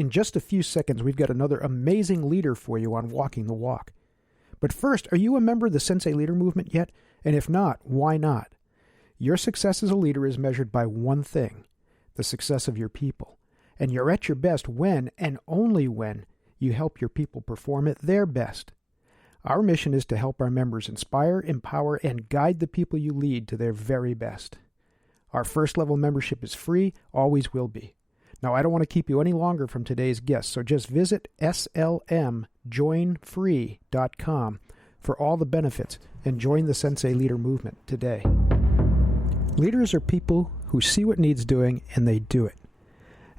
in just a few seconds, we've got another amazing leader for you on Walking the Walk. But first, are you a member of the SENSEI Leader Movement yet? And if not, why not? Your success as a leader is measured by one thing, the success of your people. And you're at your best when, and only when, you help your people perform at their best. Our mission is to help our members inspire, empower, and guide the people you lead to their very best. Our first level membership is free, always will be. Now, I don't want to keep you any longer from today's guest, so just visit slmjoinfree.com for all the benefits and join the SENSEI Leader Movement today. Leaders are people who see what needs doing and they do it.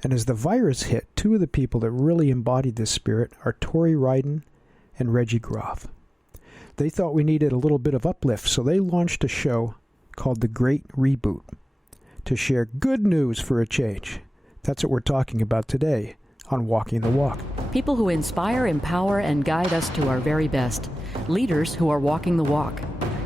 And as the virus hit, two of the people that really embodied this spirit are Tory Ryden and Reg Groff. They thought we needed a little bit of uplift, so they launched a show called The Great Reboot to share good news for a change. That's what we're talking about today on Walking the Walk. People who inspire, empower, and guide us to our very best. Leaders who are walking the walk.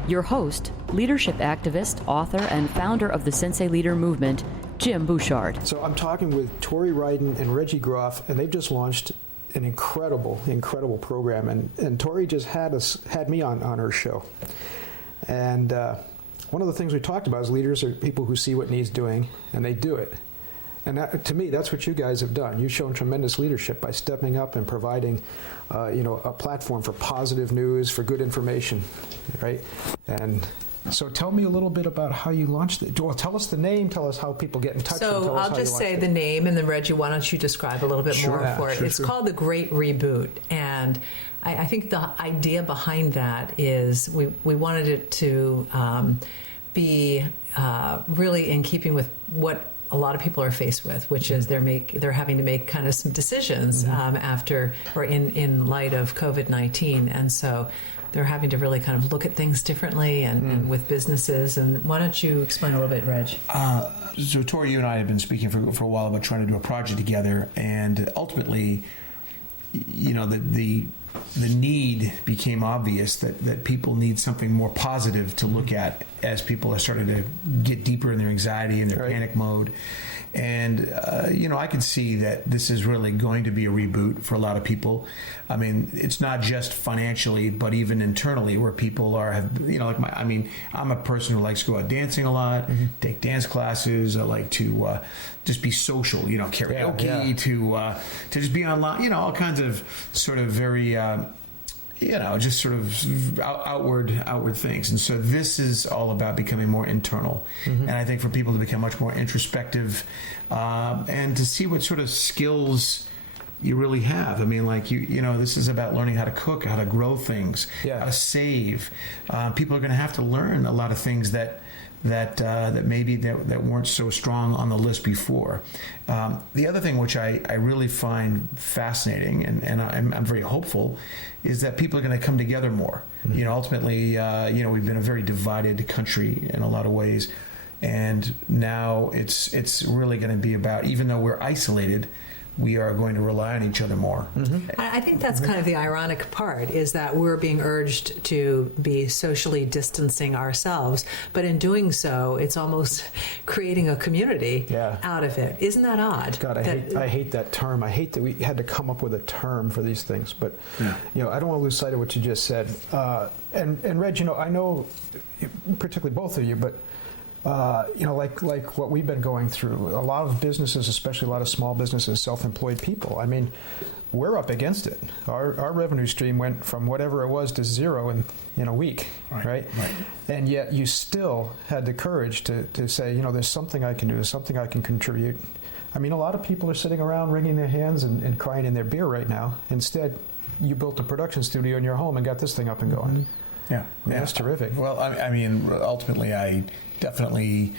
Your host, leadership activist, author, and founder of the SENSEI Leader Movement, Jim Bouchard. So I'm talking with Tory Ryden and Reg Groff, and they've just launched an incredible program. And Tory just had me on her show. And one of the things we talked about is leaders are people who see what needs doing, and they do it. And that, to me, that's what you guys have done. You've shown tremendous leadership by stepping up and providing, a platform for positive news, for good information, right? And so tell me a little bit about how you launched it. Well, tell us the name, tell us how people get in touch. So I'll just say the name, and then Reggie, why don't you describe a little bit more for it? It's called The Great Reboot, and I think the idea behind that is we wanted it to be really in keeping with what a lot of people are faced with, which is they're having to make kind of some decisions after or in light of COVID-19, and so they're having to really kind of look at things differently and with businesses. And why don't you explain a little bit, Reg? So Tory, you and I have been speaking for a while about trying to do a project together, and ultimately, the need became obvious that people need something more positive to look at as people are starting to get deeper in their anxiety and their panic mode. And, I can see that this is really going to be a reboot for a lot of people. I mean, it's not just financially, but even internally, where people I'm a person who likes to go out dancing a lot, take dance classes. I like to just be social, karaoke, to just be online, all kinds of sort of very, just sort of outward things. And so this is all about becoming more internal. And I think for people to become much more introspective and to see what sort of skills you really have. I mean, this is about learning how to cook, how to grow things, how to save. People are going to have to learn a lot of things that maybe that weren't so strong on the list before. The other thing which I really find fascinating, and I'm very hopeful, is that people are going to come together more. Ultimately, we've been a very divided country in a lot of ways, and now it's really going to be about, even though we're isolated, we are going to rely on each other more. I think that's kind of the ironic part, is that we're being urged to be socially distancing ourselves, but in doing so, it's almost creating a community out of it. Isn't that odd? God, I hate that term. I hate that we had to come up with a term for these things, but I don't want to lose sight of what you just said. And Reg, I know particularly both of you, but like what we've been going through, a lot of businesses, especially a lot of small businesses, self-employed people, I mean, we're up against it. Our revenue stream went from whatever it was to zero in a week, right? And yet you still had the courage to say, there's something I can do, there's something I can contribute. I mean, a lot of people are sitting around wringing their hands and crying in their beer right now. Instead, you built a production studio in your home and got this thing up and going. That's terrific. Well, I mean, ultimately, I definitely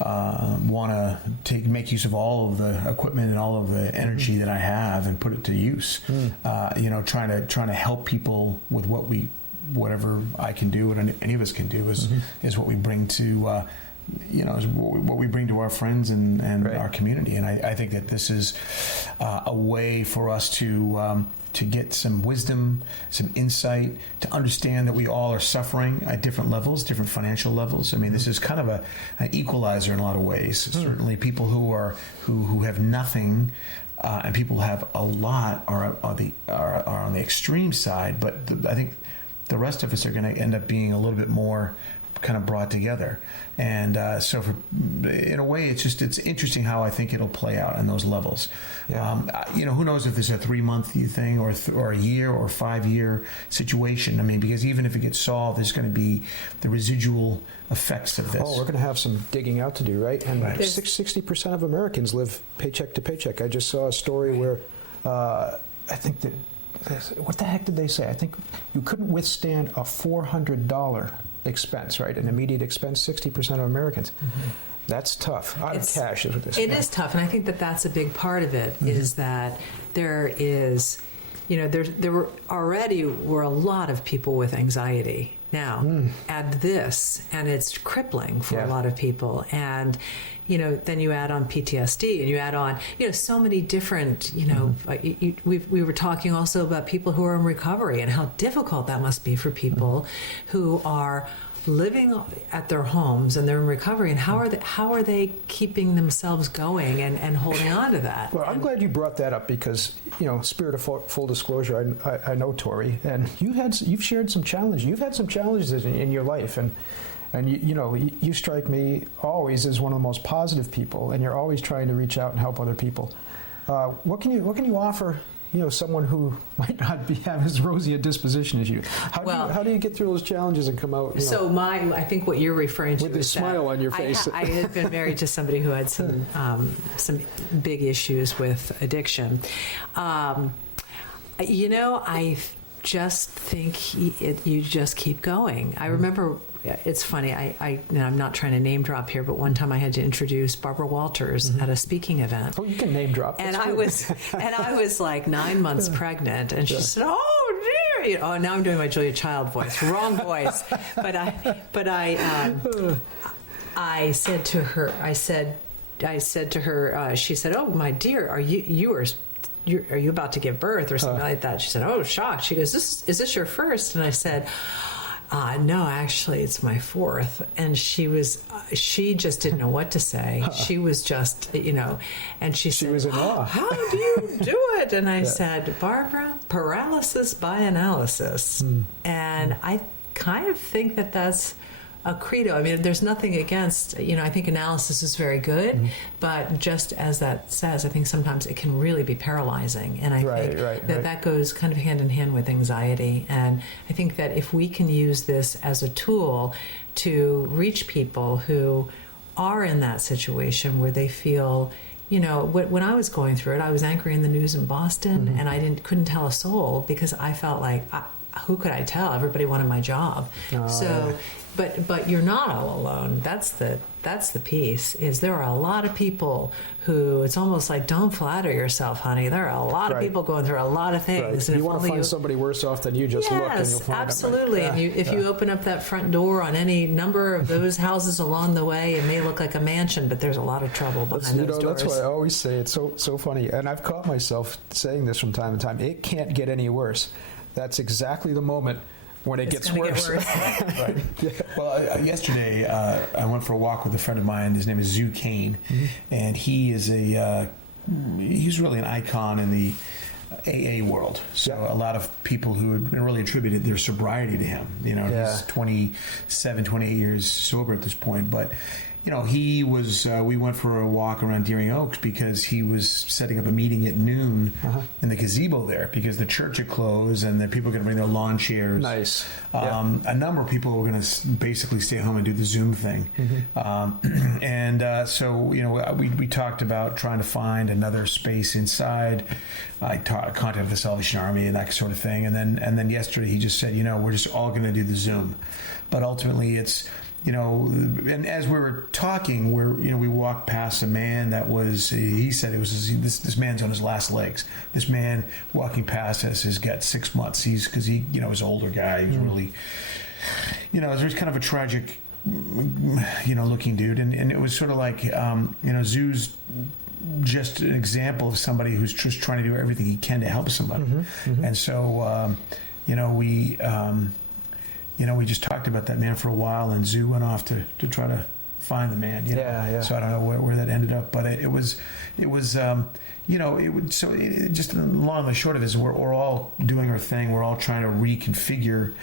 want to make use of all of the equipment and all of the energy that I have and put it to use. Trying to help people with whatever I can do and any of us can do is what we bring to. Is what we bring to our friends and our community, and I think that this is a way for us to get some wisdom, some insight, to understand that we all are suffering at different levels, different financial levels. I mean, this is kind of an equalizer in a lot of ways. Certainly, people who have nothing and people have a lot are on the extreme side, but I think the rest of us are going to end up being a little bit more kind of brought together. And so in a way, it's interesting how I think it'll play out on those levels. Yeah. Who knows if this is a 3-month thing or a year or 5-year situation. I mean, because even if it gets solved, there's going to be the residual effects of this. Oh, we're going to have some digging out to do, right? And 60% of Americans live paycheck to paycheck. I just saw a story where I think that, what the heck did they say? I think you couldn't withstand a $400 expense, right? An immediate expense, 60% of Americans. Mm-hmm. That's tough. Out of cash is what this is. It is tough, and I think that that's a big part of it, is that there is, there were a lot of people with anxiety. Now, add this, and it's crippling for a lot of people. And, then you add on PTSD, and you add on, so many different, we were talking also about people who are in recovery and how difficult that must be for people who are living at their homes and they're in recovery, and how are they keeping themselves going and holding on to that? Well, I'm glad you brought that up because, spirit of full disclosure, I know Tory, and you've shared some challenges. You've had some challenges in your life, and you strike me always as one of the most positive people, and you're always trying to reach out and help other people. What can you offer? Someone who might not have as rosy a disposition as you. How do you get through those challenges and come out? So I think what you're referring to with is a smile on your face. I had been married to somebody who had some big issues with addiction. I just think you just keep going. I remember. It's funny. I'm not trying to name drop here, but one time I had to introduce Barbara Walters at a speaking event. Oh, you can name drop. And I was like 9 months pregnant, and she said, "Oh dear." Now I'm doing my Julia Child voice, wrong voice. But I said to her, she said, "Oh my dear, are you about to give birth or something like that?" She said, "Oh, shocked." She goes, "Is this your first?" And I said, no, actually, it's my fourth. And she just didn't know what to say. She was just, and she said, was in awe. "How do you do it?" And I said, "Barbara, paralysis by analysis." And I kind of think that that's a credo. I mean, there's nothing against, I think analysis is very good, but just as that says, I think sometimes it can really be paralyzing. And I think that goes kind of hand in hand with anxiety. And I think that if we can use this as a tool to reach people who are in that situation where they feel, when I was going through it, I was anchoring the news in Boston, and I couldn't tell a soul because I felt like, who could I tell? Everybody wanted my job. But you're not all alone. That's the piece. Is there are a lot of people who, it's almost like, don't flatter yourself, honey. There are a lot of people going through a lot of things. And you want to find somebody worse off than you, just look and you'll find absolutely. them. And if you open up that front door on any number of those houses along the way, it may look like a mansion, but there's a lot of trouble behind those doors. That's why I always say it's so funny. And I've caught myself saying this from time to time. It can't get any worse. That's exactly the moment when it gets worse. Right. Yeah. Well, yesterday I went for a walk with a friend of mine. His name is Zoo Kane, and he is he's really an icon in the AA world. So a lot of people who had really attributed their sobriety to him. He's 27, 28 years sober at this point, but. He was, we went for a walk around Deering Oaks because he was setting up a meeting at noon in the gazebo there because the church had closed and the people were going to bring their lawn chairs. Nice. A number of people were going to basically stay home and do the Zoom thing. So we talked about trying to find another space inside. I contacted the Salvation Army and that sort of thing. And then yesterday he just said, we're just all going to do the Zoom. But ultimately it's, and as we were talking, we walked past a man that was, he said it was, this man's on his last legs. This man walking past us has got 6 months. Because he was an older guy. He was really, there's kind of a tragic, looking dude. And it was sort of like, Zoo's just an example of somebody who's just trying to do everything he can to help somebody. And so, we just talked about that man for a while, and Zoo went off to try to find the man. You know? Yeah. So I don't know where that ended up, but it was you know, just the long and the short of it is we're all doing our thing. We're all trying to reconfigure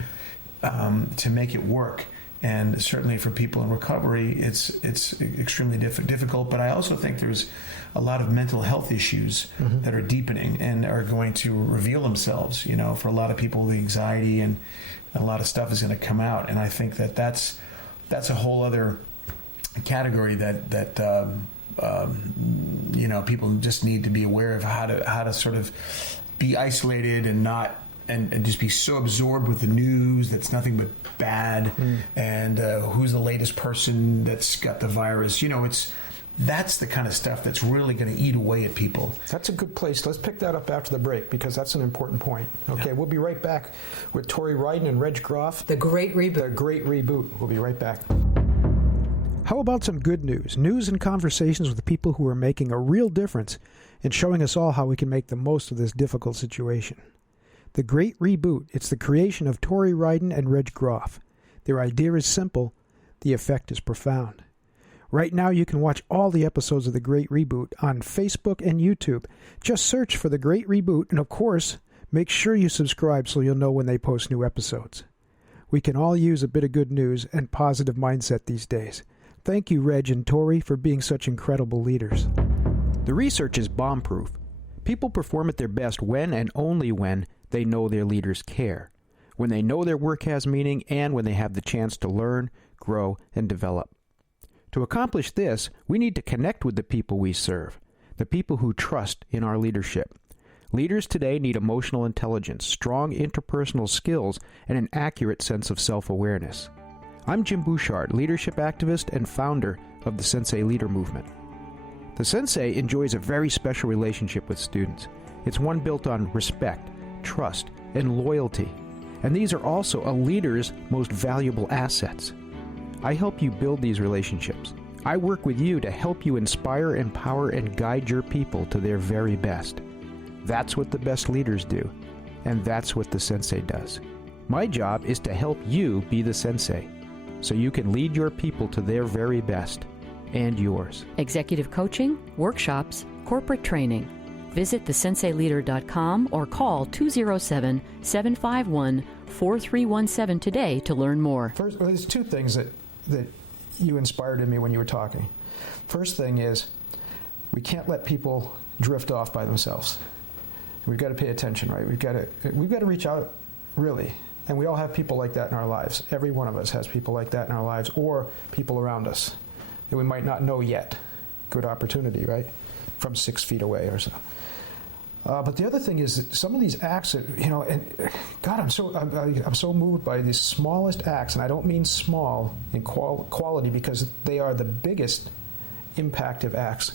to make it work. And certainly for people in recovery, it's extremely difficult. But I also think there's a lot of mental health issues that are deepening and are going to reveal themselves. You know, for a lot of people, the anxiety and a lot of stuff is going to come out. And I think that's a whole other category that you know, people just need to be aware of how to sort of be isolated and not. And just be so absorbed with the news that's nothing but bad, and who's the latest person that's got the virus. You know, that's the kind of stuff that's really going to eat away at people. That's a good place. Let's pick that up after the break because that's an important point. Okay, yeah. We'll be right back with Tory Ryden and Reg Groff. The Great Reboot. The Great Reboot. We'll be right back. How about some good news? News and conversations with people who are making a real difference and showing us all how we can make the most of this difficult situation. The Great Reboot. It's the creation of Tory Ryden and Reg Groff. Their idea is simple. The effect is profound. Right now you can watch all the episodes of The Great Reboot on Facebook and YouTube. Just search for The Great Reboot, and of course, make sure you subscribe so you'll know when they post new episodes. We can all use a bit of good news and positive mindset these days. Thank you, Reg and Tory, for being such incredible leaders. The research is bomb-proof. People perform at their best when and only when they know their leaders care, when they know their work has meaning, and when they have the chance to learn, grow, and develop. To accomplish this, we need to connect with the people we serve, the people who trust in our leadership. Leaders today need emotional intelligence, strong interpersonal skills, and an accurate sense of self-awareness. I'm Jim Bouchard, leadership activist and founder of the SENSEI Leader Movement. The Sensei enjoys a very special relationship with students. It's one built on respect, trust, and loyalty. And these are also a leader's most valuable assets. I help you build these relationships. I work with you to help you inspire, empower, and guide your people to their very best. That's what the best leaders do. And that's what the Sensei does. My job is to help you be the Sensei, so you can lead your people to their very best, and yours. Executive coaching, workshops, corporate training. Visit thesenseileader.com or call 207-751-4317 today to learn more. First, there's two things that you inspired in me when you were talking. First thing is, we can't let people drift off by themselves. We've got to pay attention, right? We've got to reach out, really. And we all have people like that in our lives. Every one of us has people like that in our lives, or people around us that we might not know yet. Good opportunity, right? From 6 feet away or so. But the other thing is that some of these acts, and God, I'm so moved by these smallest acts, and I don't mean small in quality because they are the biggest impactive acts.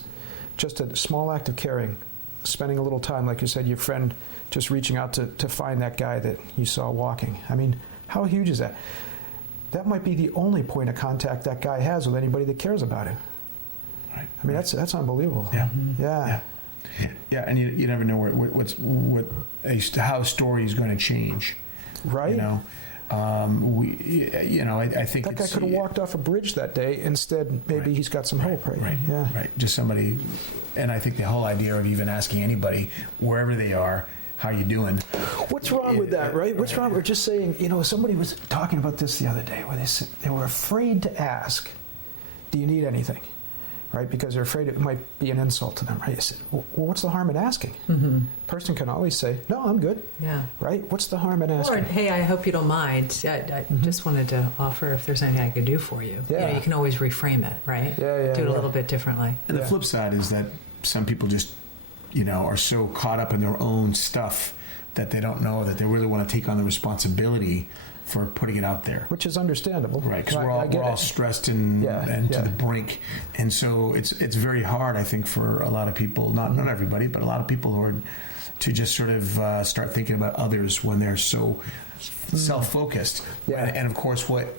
Just a small act of caring, spending a little time, like you said, your friend just reaching out to find that guy that you saw walking. I mean, how huge is that? That might be the only point of contact that guy has with anybody that cares about him. Right. I mean, that's unbelievable. Yeah. Yeah. Yeah, and you never know how a story is going to change. Right. You know, I think that guy could have walked off a bridge that day. Instead, maybe he's got some hope. Right. Right. Yeah. Right. Just somebody, and I think the whole idea of even asking anybody wherever they are, how you doing? What's wrong with that, right? What's wrong with just saying? Somebody was talking about this the other day, where they said they were afraid to ask, "Do you need anything?" Right, because they're afraid it might be an insult to them, right? You said, well, what's the harm in asking? Mm-hmm. Person can always say, no, I'm good. Yeah. Right? What's the harm in asking? Or, hey, I hope you don't mind. I just wanted to offer if there's anything I could do for you. Yeah. You can always reframe it, right? Yeah. Do it a little bit differently. And the flip side is that some people just, are so caught up in their own stuff that they don't know that they really want to take on the responsibility for putting it out there, which is understandable, right? Because we're all stressed and to the brink, and so it's very hard, I think, for a lot of people, not everybody, but a lot of people who are to just sort of start thinking about others when they're so self-focused. Yeah. And of course, what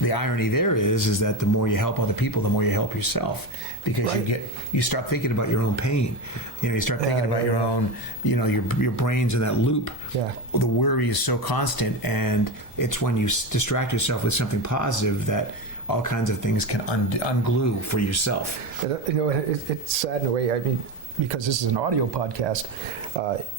the irony there is that the more you help other people, the more you help yourself, because you start thinking about your own pain. You start thinking about your own, your brain's in that loop. Yeah. The worry is so constant, and it's when you distract yourself with something positive that all kinds of things can unglue for yourself. It's sad in a way. I mean, because this is an audio podcast,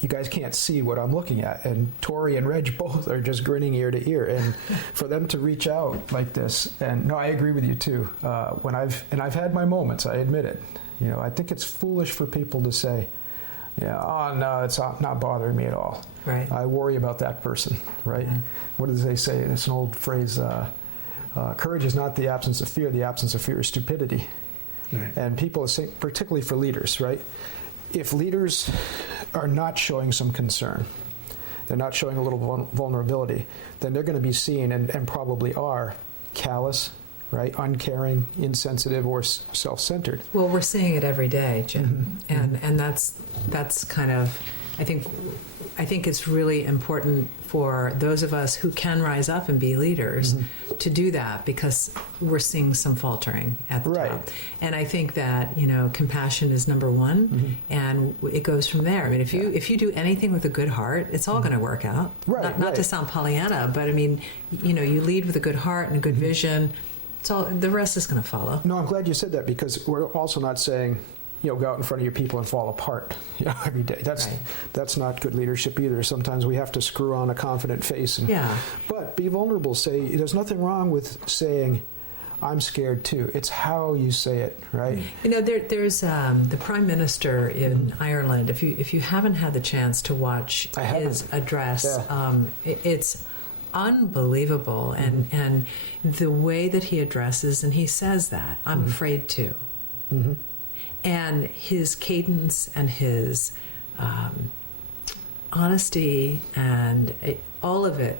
you guys can't see what I'm looking at. And Tory and Reg both are just grinning ear to ear. And for them to reach out like this, and no, I agree with you too. I've had my moments, I admit it. I think it's foolish for people to say, oh no, it's not bothering me at all. Right. I worry about that person, right? Yeah. What do they say? It's an old phrase, courage is not the absence of fear is stupidity. Right. And people are saying, particularly for leaders, right? If leaders are not showing some concern, they're not showing a little vulnerability, then they're going to be seen and probably are callous, right? Uncaring, insensitive, or self-centered. Well, we're seeing it every day, Jim, and that's kind of, I think it's really important for those of us who can rise up and be leaders to do that, because we're seeing some faltering at the top. And I think that, compassion is number one, and it goes from there. I mean, if you do anything with a good heart, it's all going to work out. Not to sound Pollyanna, but I mean, you lead with a good heart and a good vision, so the rest is going to follow. No, I'm glad you said that, because we're also not saying, go out in front of your people and fall apart every day. That's not good leadership either. Sometimes we have to screw on a confident face. But be vulnerable. Say, there's nothing wrong with saying, I'm scared too. It's how you say it, right? There's the Prime Minister in Ireland. If you haven't had the chance to watch his address, it's unbelievable. And the way that he addresses, and he says that, I'm afraid to. And his cadence and his honesty and all of it,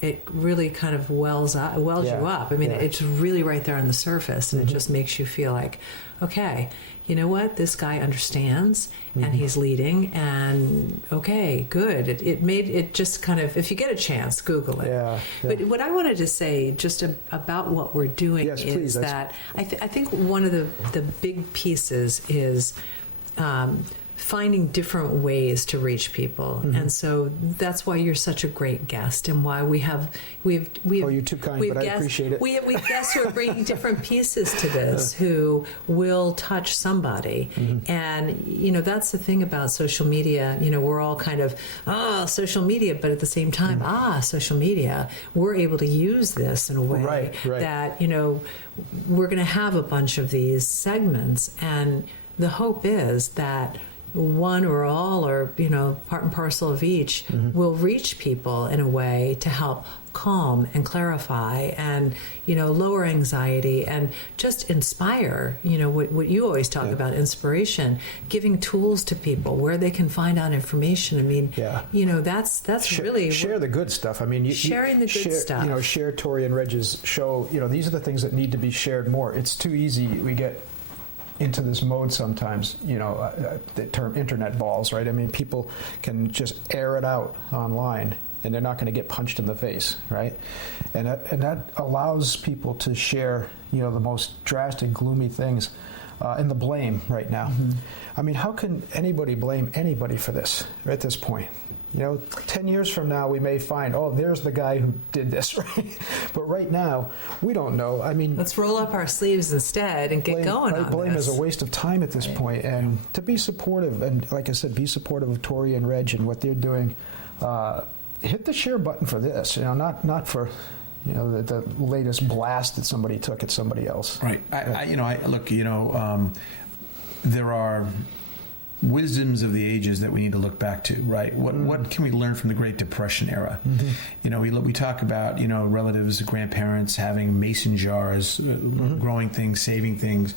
it really kind of wells you up. I mean, it's really right there on the surface, and it just makes you feel like, okay, you know what? This guy understands, and he's leading, and okay, good. It just kind of, if you get a chance, Google it. But what I wanted to say just about what we're doing is that I think one of the big pieces is finding different ways to reach people, and so that's why you're such a great guest, and why we've oh, you're too kind, but I appreciate it. We have guests who are bringing different pieces to this, who will touch somebody, and that's the thing about social media. We're all kind of social media, but at the same time, social media. We're able to use this in a way that we're going to have a bunch of these segments, and the hope is that one or all, or part and parcel of each, will reach people in a way to help calm and clarify and lower anxiety and just inspire. What you always talk about, inspiration, giving tools to people where they can find out information. I mean, that's really share the good stuff. I mean, sharing the good stuff. Share Tory and Reg's show. These are the things that need to be shared more. It's too easy. We get into this mode sometimes, the term internet balls, right? I mean, people can just air it out online, and they're not going to get punched in the face, right? And that allows people to share, the most drastic, gloomy things, and the blame right now. I mean, how can anybody blame anybody for this at this point? 10 years from now, we may find, there's the guy who did this, right? But right now, we don't know. I mean, let's roll up our sleeves instead and get going on this. Blame is a waste of time at this point. And to be supportive, and like I said, be supportive of Tory and Reg and what they're doing. Hit the share button for this, not for the latest blast that somebody took at somebody else. Right. There are wisdoms of the ages that we need to look back to, right? What can we learn from the Great Depression era? We talk about relatives, grandparents having mason jars, growing things, saving things,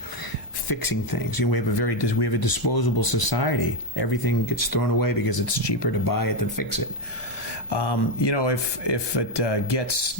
fixing things. We have a disposable society. Everything gets thrown away because it's cheaper to buy it than fix it. If it gets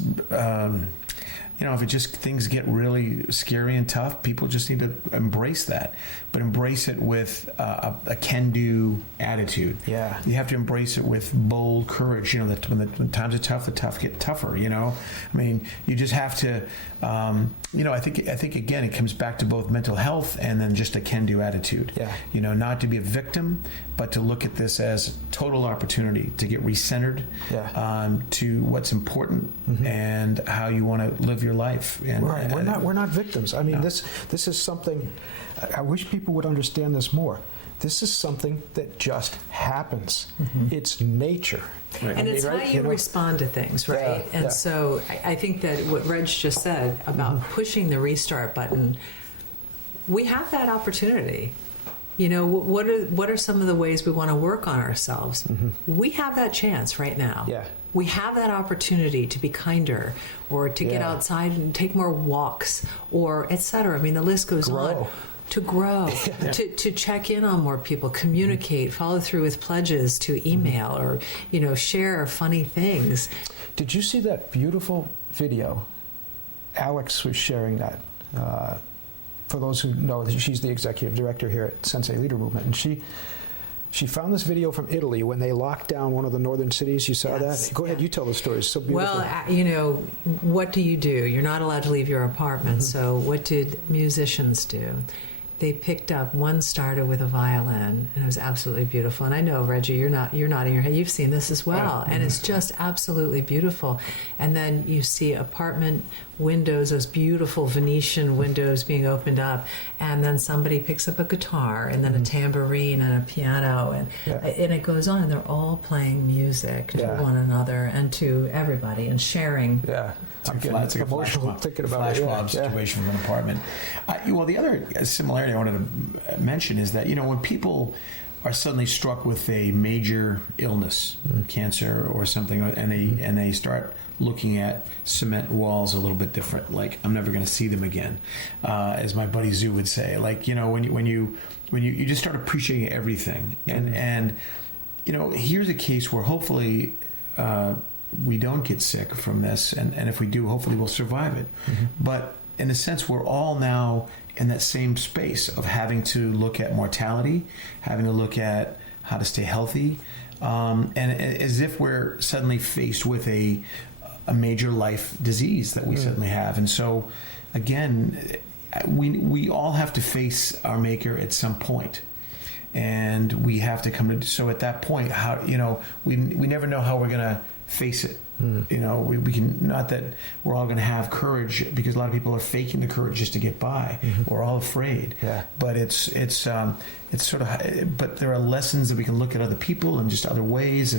things get really scary and tough, people just need to embrace that, but embrace it with a can-do attitude. Yeah, you have to embrace it with bold courage. That when times are tough, the tough get tougher. I mean, you just have to. I think again, it comes back to both mental health and then just a can-do attitude. Yeah. Not to be a victim, but to look at this as total opportunity to get recentered to what's important and how you want to live your life. And, right. We're not victims. I mean, no. this is something. I wish people would understand this more. This is something that just happens. It's nature. Right. And it's how you respond to things, right? Yeah, and so I think that what Reg just said about pushing the restart button, we have that opportunity. You know, what are some of the ways we want to work on ourselves? We have that chance right now. Yeah. We have that opportunity to be kinder, or to get outside and take more walks, or et cetera. I mean, the list goes on. To grow, to check in on more people, communicate, follow through with pledges, to email, or, you know, share funny things. Did you see that beautiful video? Alex was sharing that. For those who know, she's the executive director here at SENSEI Leader Movement, and she found this video from Italy when they locked down one of the northern cities. You saw that? Go ahead, you tell the story. It's so beautiful. Well, you know, what do? You're not allowed to leave your apartment. So what did musicians do? They picked up one starter with a violin, and it was absolutely beautiful. And I know, Reggie, you're nodding your head. You've seen this as well, and it's just absolutely beautiful. And then you see apartment windows, those beautiful Venetian windows being opened up, and then somebody picks up a guitar, and then a tambourine and a piano, and it goes on, and they're all playing music to one another and to everybody, and sharing. Yeah. It's like emotional thinking about flash mob situation from an apartment. Well, the other similarity I wanted to mention is that, you know, when people are suddenly struck with a major illness, cancer or something, and they start looking at cement walls a little bit different, like, I'm never going to see them again, as my buddy Zoo would say. Like, you know, when you just start appreciating everything, and you know, here's a case where hopefully we don't get sick from this, and if we do, hopefully we'll survive it. But in a sense, we're all now in that same space of having to look at mortality, having to look at how to stay healthy, and as if we're suddenly faced with a major life disease that we suddenly have. And so, again, we all have to face our Maker at some point. And we have to come to, so at that point, how, you know, we never know how we're going to face it. You know, we can, not that we're all going to have courage, because a lot of people are faking the courage just to get by. We're all afraid. But it's sort of, but there are lessons that we can look at other people and just other ways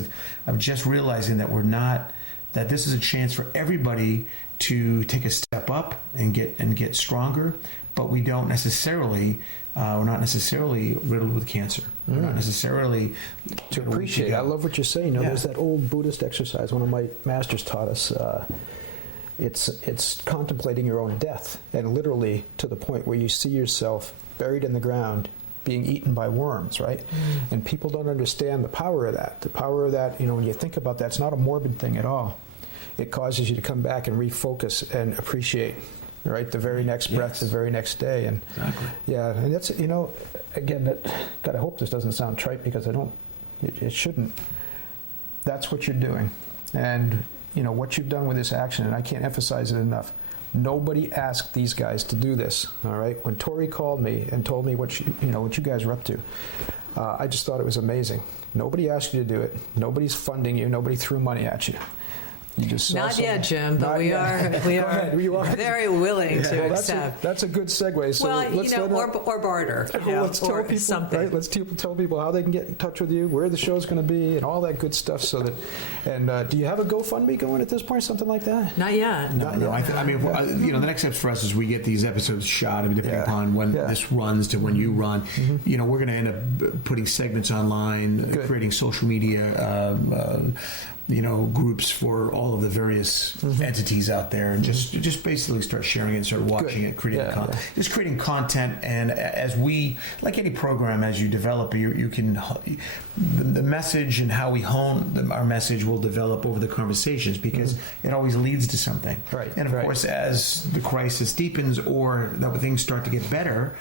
of just realizing that we're not, that this is a chance for everybody to take a step up and get stronger. But we don't necessarily, we're not necessarily riddled with cancer. We're not necessarily to appreciate. I love what you're saying. You know, there's that old Buddhist exercise one of my masters taught us. It's contemplating your own death, and literally to the point where you see yourself buried in the ground, being eaten by worms, right? And people don't understand the power of that. The power of that, you know, when you think about that, it's not a morbid thing at all. It causes you to come back and refocus and appreciate, right? The very next breath, the very next day. And and that's, you know, again, God, I hope this doesn't sound trite, because it shouldn't. That's what you're doing. And, you know, what you've done with this action, and I can't emphasize it enough, nobody asked these guys to do this, all right? When Tory called me and told me what you guys are up to, I just thought it was amazing. Nobody asked you to do it. Nobody's funding you. Nobody threw money at you. You just not yet, Jim, but we are very willing to accept. That's a good segue. So well, you know, or barter. Let's tell people something. Right? Let's tell people how they can get in touch with you, where the show's going to be, and all that good stuff. So that, and do you have a GoFundMe going at this point, something like that? Not yet. No. I mean, you know, the next steps for us is we get these episodes shot. I mean, depending upon when this runs to when you run, you know, we're going to end up putting segments online, creating social media. You know, groups for all of the various entities out there, and just basically start sharing it and start watching it, creating content. Just creating content, and as we, like any program, as you develop, you can, the message and how we hone our message will develop over the conversations, because it always leads to something. Right. And of course, as the crisis deepens or that things start to get better,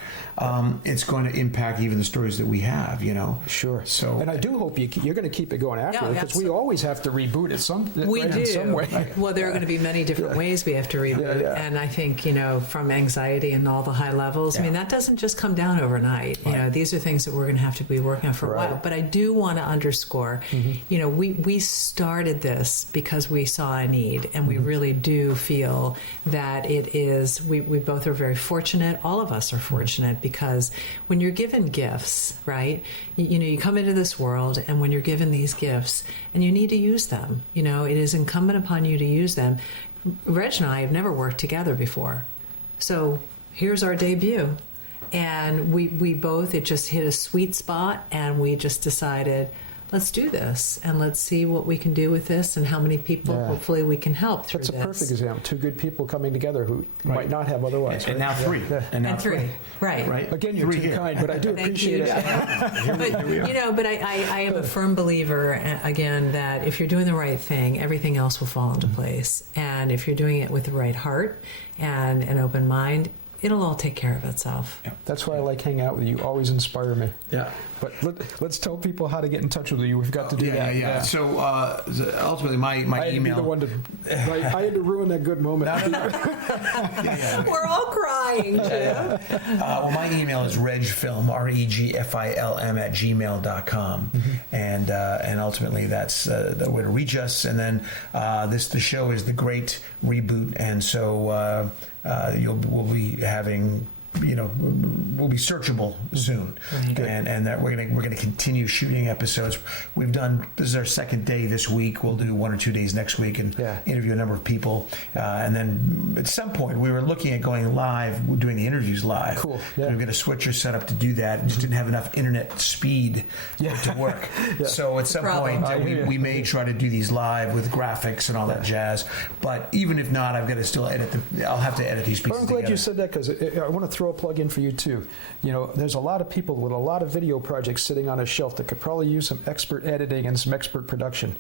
it's going to impact even the stories that we have, you know. Sure. So, and I do hope you're going to keep it going after, because we always have to reboot it. We do. some way. Well, there are going to be many different ways we have to reboot. And I think, from anxiety and all the high levels, I mean, that doesn't just come down overnight. These are things that we're going to have to be working on for a while. But I do want to underscore, we started this because we saw a need, and we really do feel that it is, we both are very fortunate, all of us are fortunate, because when you're given gifts, right, you come into this world, and when you're given these gifts, and you need to use them, it is incumbent upon you to use them. Reg and I have never worked together before. So here's our debut. And we both, it just hit a sweet spot, and we just decided, let's do this, and let's see what we can do with this, and how many people hopefully we can help through this. That's a perfect example. Two good people coming together who might not have otherwise. And now three. And now three. Right. Again, you're too kind, but I do appreciate it. But I am a firm believer, again, that if you're doing the right thing, everything else will fall into place. And if you're doing it with the right heart and an open mind, it'll all take care of itself. Yeah. That's why I like hanging out with you. You always inspire me. Yeah. But let's tell people how to get in touch with you. We've got to do that. Yeah. So ultimately, my email. I had to ruin that good moment. We're all crying, Jim. Well, my email is regfilm, regfilm @gmail.com, and ultimately that's the way to reach us. And then the show is the Great Reboot, and so we'll be having. Will be searchable soon, and that we're gonna continue shooting episodes. This is our second day this week. We'll do 1 or 2 days next week and interview a number of people, and then at some point we were looking at going live, doing the interviews live. Cool. Yeah. We're gonna switch your setup to do that. Just didn't have enough internet speed to work. So at some point we may try to do these live with graphics and all that jazz. But even if not, I've got to still I'll have to edit these pieces. I'm glad together. you said that, because I want to throw a plug in for you too. There's a lot of people with a lot of video projects sitting on a shelf that could probably use some expert editing and some expert production.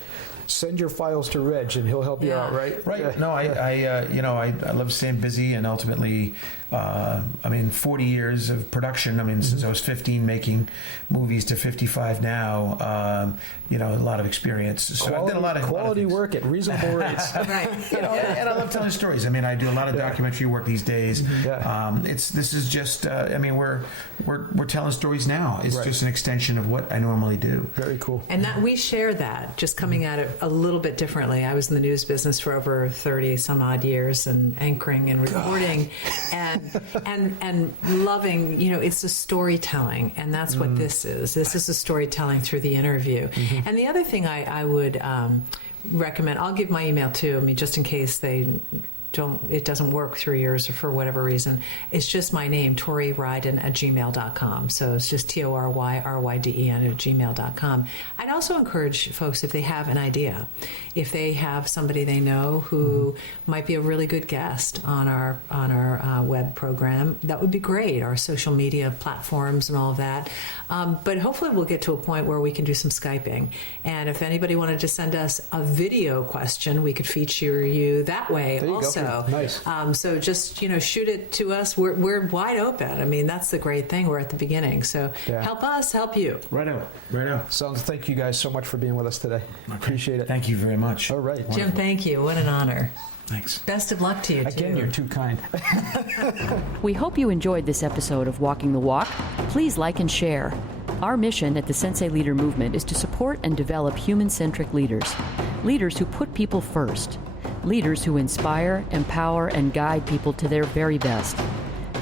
Send your files to Reg, and he'll help you out. Right. Yeah. No, I love staying busy, and ultimately, 40 years of production. Since I was 15 making movies to 55 now. A lot of experience. So I've done a lot of quality work at reasonable rates. Right. And I love telling stories. I do a lot of documentary work these days. This is just. We're telling stories now. It's just an extension of what I normally do. Very cool. And that we share that, just coming at it a little bit differently. I was in the news business for over 30 some odd years, and anchoring and reporting, and loving. It's a storytelling, and that's what this is. This is a storytelling through the interview. And the other thing I would recommend, I'll give my email too. just in case it doesn't work through yours or for whatever reason. It's just my name, Tory Ryden @gmail.com. So it's just TORYRYDEN @gmail.com. I'd also encourage folks, if they have an idea, if they have somebody they know who might be a really good guest on our web program, that would be great. Our social media platforms and all of that. But hopefully we'll get to a point where we can do some Skyping. And if anybody wanted to send us a video question, we could feature you that way also. Nice. So just shoot it to us. We're wide open. That's the great thing. We're at the beginning. So help us, help you. Right out. Thank you guys so much for being with us today. I appreciate it. Thank you very much. All right, Jim. Wonderful. Thank you. What an honor. Thanks. Best of luck to you. Again, you're too kind. We hope you enjoyed this episode of Walking the Walk. Please like and share. Our mission at the SENSEI Leader Movement is to support and develop human-centric leaders. Leaders who put people first. Leaders who inspire, empower, and guide people to their very best.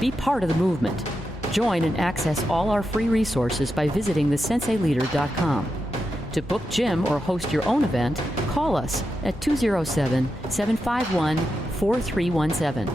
Be part of the movement. Join and access all our free resources by visiting thesenseileader.com. To book Jim or host your own event, call us at 207-751-4317.